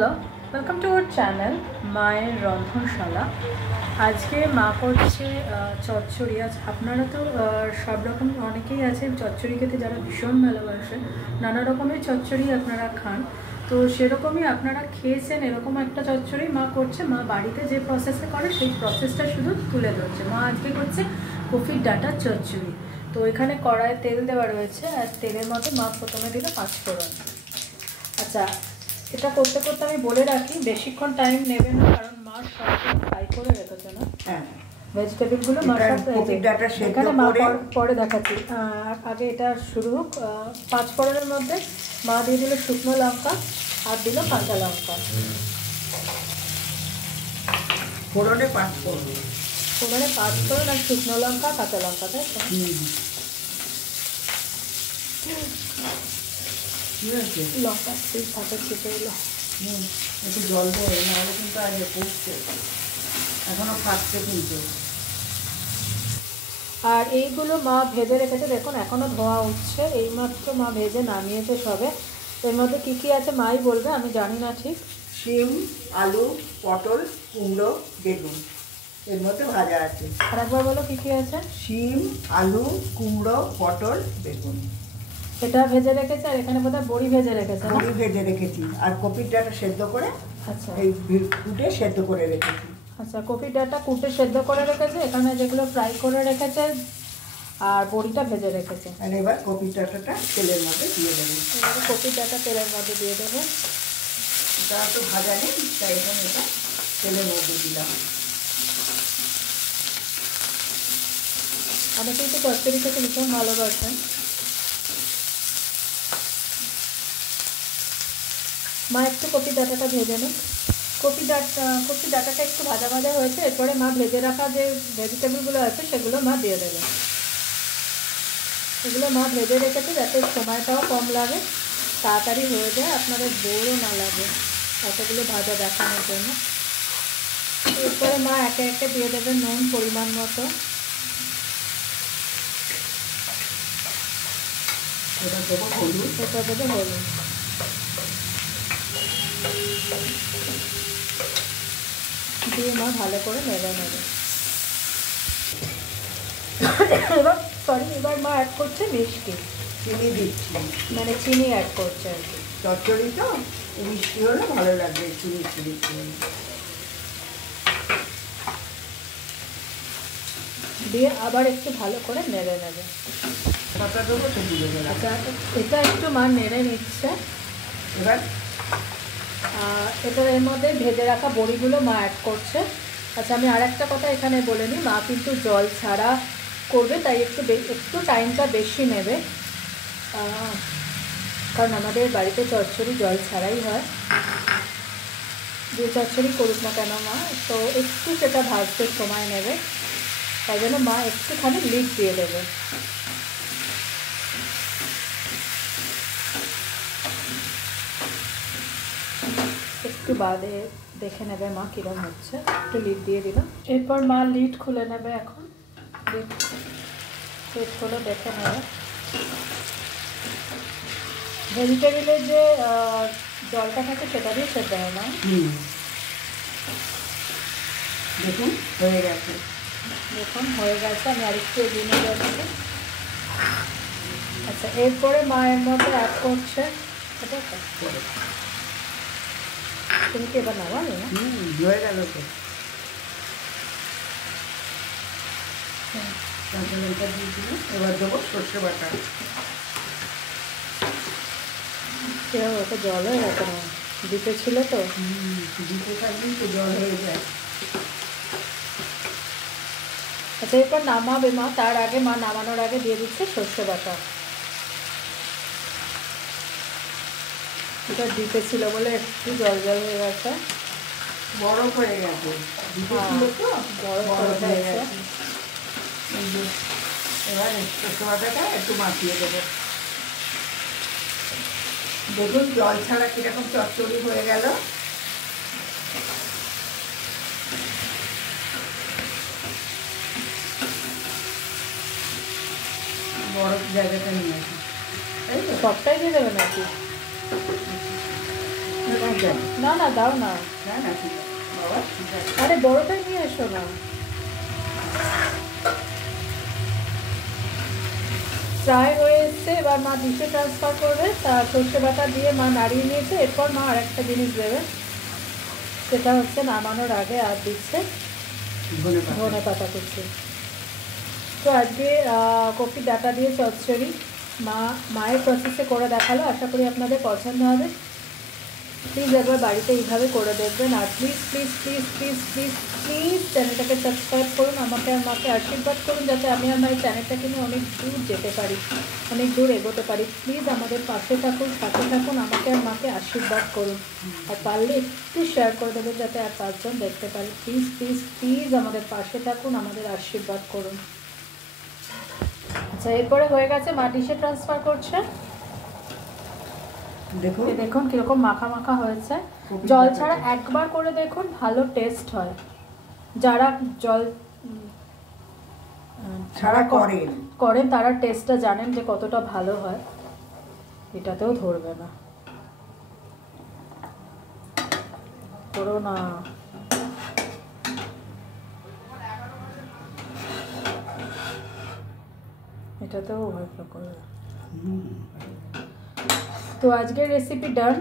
Hello, welcome to our channel মায়ের রন্ধনশালা। আজকে মা করছে চচ্চড়ি। আজ আপনারা তো সব রকম অনেকেই আছে চচ্চড়ি খেতে যারা ভীষণ ভালোবাসে, নানা রকমের চচ্চড়ি আপনারা খান। তো সেরকমই আপনারা খেয়েছেন এরকম একটা চচ্চড়ি মা করছে। মা বাড়িতে যে প্রসেসে করে সেই প্রসেসটা শুধু তুলে ধরছে। মা আজকে করছে কফির ডাঁটার চচ্চড়ি। তো এখানে কড়াইয়ে তেল দেওয়া রয়েছে, আর তেলের মধ্যে মা প্রথমে দিল পাঁচফোড়ন। আচ্ছা, এটা করতে করতে আমি বলে রাখি বেশিক্ষণ টাইম নেবে না, কারণ মা সব ফ্রাই করে রেখেছে না। হ্যাঁ, ভেজিটেবলগুলো মা সব এখানে মা পরে দেখাচ্ছি। আগে এটা শুরু হোক। পাঁচফোড়নের মধ্যে মা দিয়ে দিল শুকনো লঙ্কা আর দিল কাঁচা লঙ্কা। ফোড়নে পাঁচফোড়ন আর শুকনো লঙ্কা কাঁচা লঙ্কা, তাই তো? লঙ্কা সাথে ছিটে এলো। একটু জল দেয়, নাহলে কিন্তু আগে পড়ছে, এখনো ফাটছে কিন্তু। আর এইগুলো মা ভেজে রেখেছে, দেখুন এখনো ধোয়া উঠছে, এইমাত্র মা ভেজে নামিয়েছে সবে। এর মধ্যে কী কী আছে মাই বলবে, আমি জানি না ঠিক। শিম, আলু, পটল, কুমড়ো, বেগুন এর মধ্যে ভাজা আছে। আর একবার বলো কী কী আছে। শিম, আলু, কুমড়ো, পটল, বেগুন এটা ভেজে রেখেছে। আর এখানে বোধহয় বড়ি ভেজে রেখেছে। বড়ি ভেজে রেখেছি, আর কপির ডাঁটা সেদ্ধ করে এই কুটে সেদ্ধ করে রেখেছি। আচ্ছা, কপির ডাঁটা কুটে সেদ্ধ করে রেখেছে, এখানে যেগুলো ফ্রাই করে রেখেছে, আর বড়িটা ভেজে রেখেছে। আর এবার কপির ডাঁটাটা তেলের মধ্যে দিয়ে দেবো। এবারে কপির ডাঁটা তেলের মধ্যে দিয়ে দেবো। এটা তো ভাজা নেই, তাই এখানে এটা তেলের মধ্যে দিলাম। অনেকেই তো চচ্চড়ি খেতে ভীষণ ভালোবাসেন। মা একটু কপির ডাঁটাটা ভেজে নিই। কপির ডাঁটাটা একটু ভাজা ভাজা হয়েছে, এরপরে মা ভেজে রাখা যে ভেজিটেবলগুলো আছে সেগুলো মা দিয়ে দেবে। এগুলো মা ভেজে রেখেছে যাতে সময়টাও কম লাগে, তাড়াতাড়ি হয়ে যায়, আপনাদের বোরও না লাগে এতগুলো ভাজা দেখানোর জন্য। এরপরে মা একে একে দিয়ে দেবে নুন পরিমাণ মতো। এটা দেবো হলুদ। দিয়ে মা ভালো করে নেড়ে নেবে। এবার মা অ্যাড করছে মিষ্টি। চিনি দিচ্ছি, মানে চিনি অ্যাড করছে আর কি। চচ্চড়ি তো মিষ্টি হলে ভালো লাগবে, একটু মিষ্টি দিচ্ছি। দিয়ে আবার একটু ভালো করে নেড়ে নেবে। আচ্ছা, এটা একটু মা নেড়ে নিচ্ছে। এবার এর মধ্যে ভেজে রাখা বড়িগুলো মা অ্যাড করছে। আচ্ছা, আমি আর একটা কথা এখানে বলে নিই, মা কিন্তু জল ছাড়া করবে, তাই একটু টাইমটা বেশি নেবে, কারণ আমাদের বাড়িতে চচ্চড়ি জল ছাড়াই হয়। যে চচ্চড়ি করুক না কেন মা, তো একটু সেটা ভাজতে সময় নেবে, তাই জন্য মা একটুখানি লিড দিয়ে দেবে। একটু বাদে দেখে নেবে মা কীরকম হচ্ছে, একটু লিড দিয়ে দিলাম। এরপর মা লিড খুলে নেবে। এখন লিড খুলে দেখে নেবে ভেজিটেবলের যে জলটা থাকে সেটা দিয়ে সেদ্ধ হয় না। দেখুন হয়ে গেছে। আমি আরেকটু এগিয়ে নিয়ে যাচ্ছি। আচ্ছা, এরপরে মা এর মধ্যে অ্যাড করছে, তুমি কি এবার নামালে না? হয়ে গেল তো। এবার দেবো সর্ষে বাটা। ওটা জল হয়ে গেছে না, দিতে ছিল তো। দিতে থাকলেই তো জল হয়ে যায়। আচ্ছা, এরপর নামাবে মা, তার আগে মা নামানোর আগে দিয়ে দিচ্ছে সর্ষে বাটা। এটা দিতে ছিল বলে একটু জল জল হয়ে গেছে, বরফ হয়ে গেছে। বরফ হয়ে গেছে। এবার সর্ষে বাটাটা একটু মাখিয়ে দেবো। দেখুন জল ছাড়া কিরকম চচ্চড়ি হয়ে গেল। বরফ জায়গাটা নিয়ে আসি, তাই তো? সবটাই দিয়ে দেবে নাকি? না না দাও না, হ্যাঁ না ঠিক আছে বাবা, ঠিক আছে। আরে বড়টাই নিয়ে এসো না। ফ্রাই হয়ে এসছে, এবার মা ডিশে ট্রান্সফার করবে। তার সর্ষে বাটা দিয়ে মা নাড়িয়ে নিয়েছে। এরপর মা আরেকটা জিনিস দেবে, সেটা হচ্ছে নামানোর আগে আর দিচ্ছে ধনে পাতা কুচি। তো আজকে কপি ডাটা দিয়ে চচ্চড়ি মায়ের প্রসেসে করে দেখালো, আশা করি আপনাদের পছন্দ হবে। প্লিজ একবার বাড়িতে এইভাবে করে দেখবেন। আর please please please please please please চ্যানেলটাকে সাবস্ক্রাইব করুন, আমাকে আর মাকে আশীর্বাদ করুন যাতে আমি আমার চ্যানেলটাকে নিয়ে অনেক দূর যেতে পারি, অনেক দূর এগোতে পারি। প্লিজ আমাদের পাশে থাকুন, সাথে থাকুন, আমাকে আর মাকে আশীর্বাদ করুন। আর পারলে একটু শেয়ার করে দেবেন যাতে আর 5 জন দেখতে পারি। প্লিজ প্লিজ প্লিজ আমাদের পাশে থাকুন, আমাদের আশীর্বাদ করুন। আচ্ছা, এরপরে হয়ে গেছে, মা ডিশে ট্রান্সফার করছে। দেখুন কিরকম মাখা মাখা হয়েছে। জল ছাড়া একবার করে দেখুন, ভালো টেস্ট হয়। যারা জল ছাড়া করেন তারা টেস্টটা জানেন যে কতটা ভালো হয়। এটাতেও ধরবে না, করো না। এটাতেও হয়তো করবে। তো আজকের রেসিপি ডান।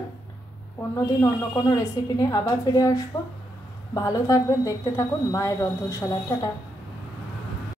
অন্যদিন অন্য কোনো রেসিপি নিয়ে আবার ফিরে আসবো। ভালো থাকবেন, দেখতে থাকুন মায়ের রন্ধনশালা। টাটা।